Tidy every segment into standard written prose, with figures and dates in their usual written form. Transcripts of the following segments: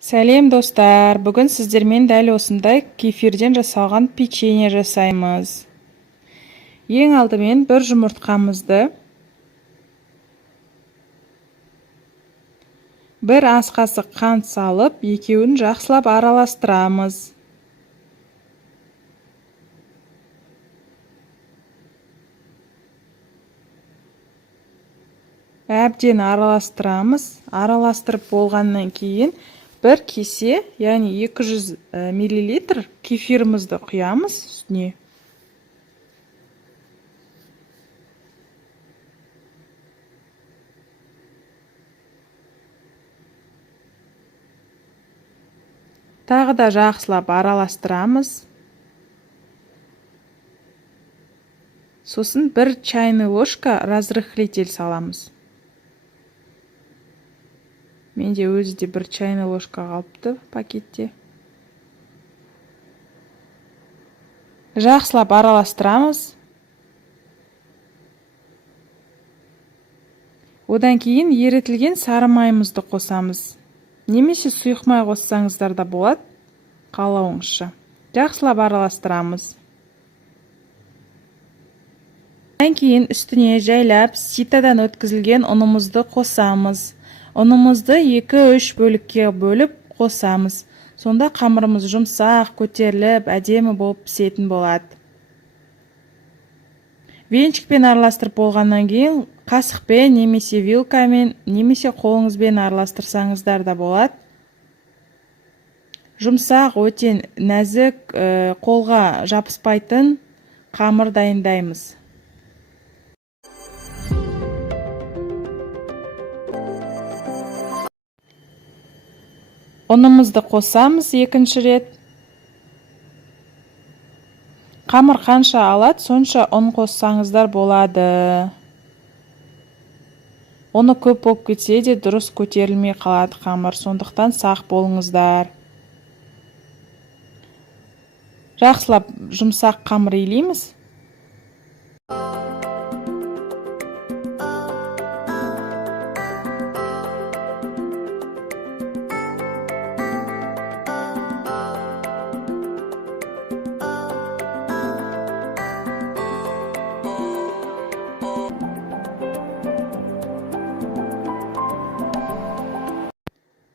Сәлем достар, бүгін сіздермен дәл осындай кефирден жасалған печенье жасаймыз. Ең алдымен бір жұмыртқамызды бір ас қасық қант салып, екеуін жақсылап араластырамыз. Әбден араластырамыз. Араластырып болғаннан кейін бір кесе, яғни 200 мл кефирімізді құямыз үстіне. Тағы да жақсылап араластырамыз. Сосын бір чайный ложка разрыхлитель саламыз. Менде өзі де бір чайный ложка қалыпты пакетте. Жақсылап араластырамыз. Одан кейін ерітілген сары майымызды қосамыз. Немесе сұйық май қоссаңыздар да болады, қалауыңызша. Жақсылап араластырамыз. Одан кейін үстіне жайлап ситадан өткізілген ұнымызды қосамыз. Ұнымызды 2-3 бөлікке бөліп қосамыз. Сонда қамырымыз жұмсақ, көтеріліп, әдемі болып пісетін болады. Венчикпен араластырып болғаннан кейін қасықпен, немесе вилкамен, немесе қолыңызбен араластырсаңыздар да болады. Жұмсақ, өте нәзік, қолға жабыспайтын қамыр дайындаймыз. Ұнымызды қосамыз екінші рет. Қамыр қанша алады, сонша ұн қоссаңыздар болады. Оны көп болып кетсе де дұрыс көтерілмей қалады қамыр, сондықтан сақ болыңыздар. Жақсылап жұмсақ қамыр илейміз.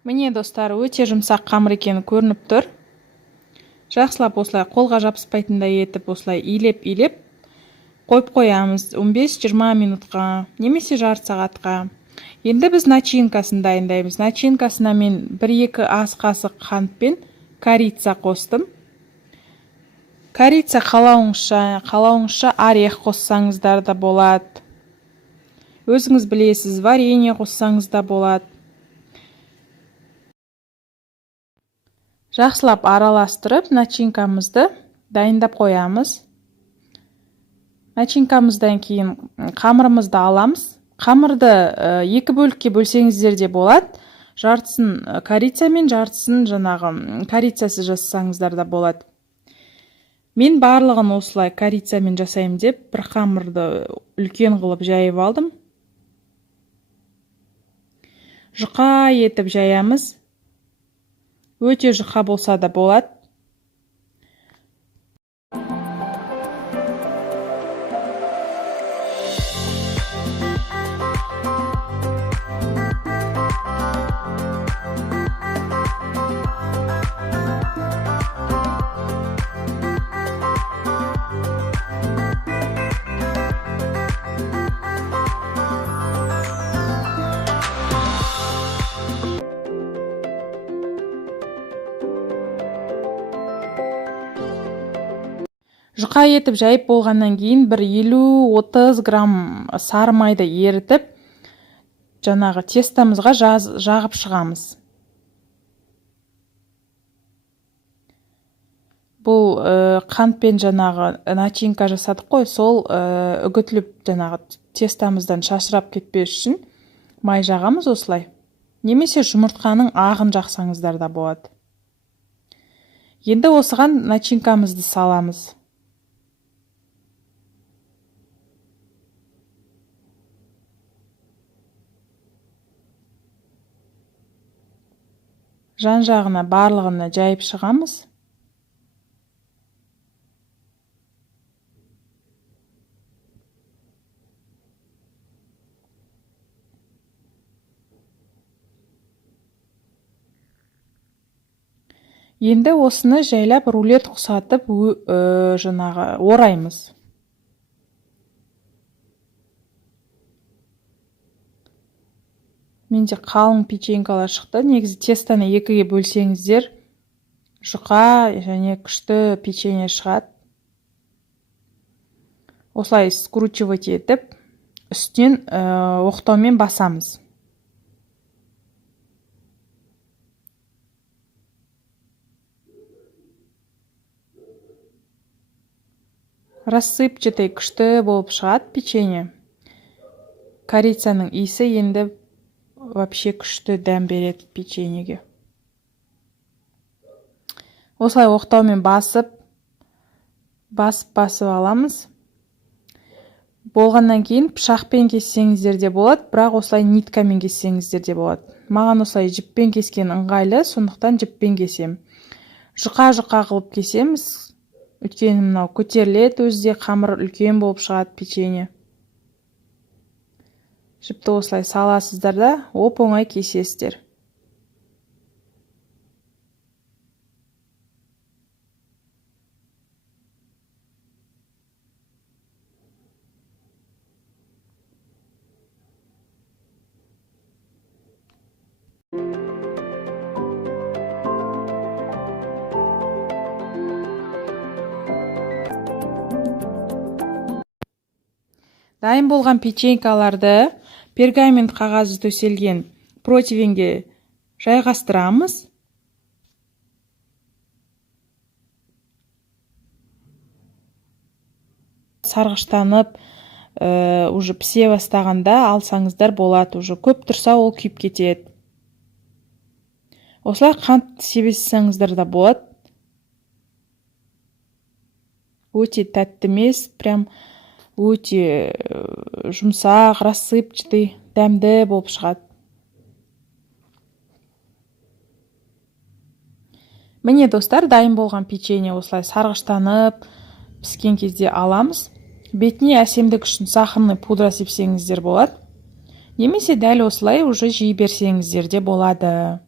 Міне достар, өте жұмсақ қамыр екені көрініп тұр. Жақсылап осылай қолға жабыспайтындай етіп, осылай илеп-илеп қойып қоямыз 15-20 минутқа, немесе жарты сағатқа. Енді біз начинкасын дайындаймыз. Начинкасына мен 1-2 ас қасық қантпен корица қостым. Корица қалауыңызша орех қоссаңыздар да болады. Өзіңіз білесіз, варенье қоссаңыз да болады. Жақсылап араластырып, начинкамызды дайындап қоямыз. Начинкамыздан кейін қамырымызды аламыз. Қамырды 2 бөлікке бөлсеңіздер де болады. Жартысын корицамен, жартысын жаңағы корицасыз жасасаңыздар да болады. Мен барлығын осылай корицамен жасаймын деп, бір қамырды үлкен қылып жайып алдым. Жұқа етіп жаямыз. Өте жұқа болса да болады. Жұқа етіп жайып болғаннан кейін бір 50-30 грамм сары майды ерітіп, жаңағы тестамызға жағып шығамыз. Бұл қантпен жаңағы начинка жасадық қой, сол үгітіліп жаңағы тестамыздан шашырап кетпес үшін май жағамыз осылай. Немесе жұмыртқаның ағын жақсаңыздар да болады. Енді осыған начинкамызды саламыз. жан жағына барлығына жайып шығамыз. Енді осыны жайлап рулет құсатып жаңағы ораймыз. Менде қалың печенькалар шықты. Негізі тестаны екіге бөлсеңіздер, жұқа және күшті печенье шығады. Осылай скручивать етіп, үстінен оқтаумен басамыз. Рассыпчатый күшті болып шығады печенье. Корицаның иісі енді вообще күшті дәм береді печеньеге. Осылай оқтаумен басып аламыз. Болғаннан кейін пышақпен кессеңіздер де болады, бірақ осылай ниткамен кессеңіздер де болады. Маған осылай жіппен кескен ыңғайлы, сондықтан жіппен кесем. Жұқа қылып кесеміз. Өйткені мынау көтеріледі, өзі де қамыр үлкен болып шығады печенье. Жіпті осылай саласыздар да, оп-оңай кесесіздер. Дайын болған печенькаларды пергамент қағазы төселген противенге жайғастырамыз. Сарғыштанып, уже пісе бастағанда алсаңыздар болады. Уже көп тұрса ол күйіп кетеді. Осылай қант себесеңіздер да болады. Өте тәтті емес, прям өте жұмсақ, рассыпчатый, дәмді болып шығады. Міне достар, дайын болған печенье осылай сарғыштанып, піскен кезде аламыз. Бетіне әсемдік үшін сахарный пудра сепсеңіздер болады. Немесе дәл осылай уже жей берсеңіздер де болады.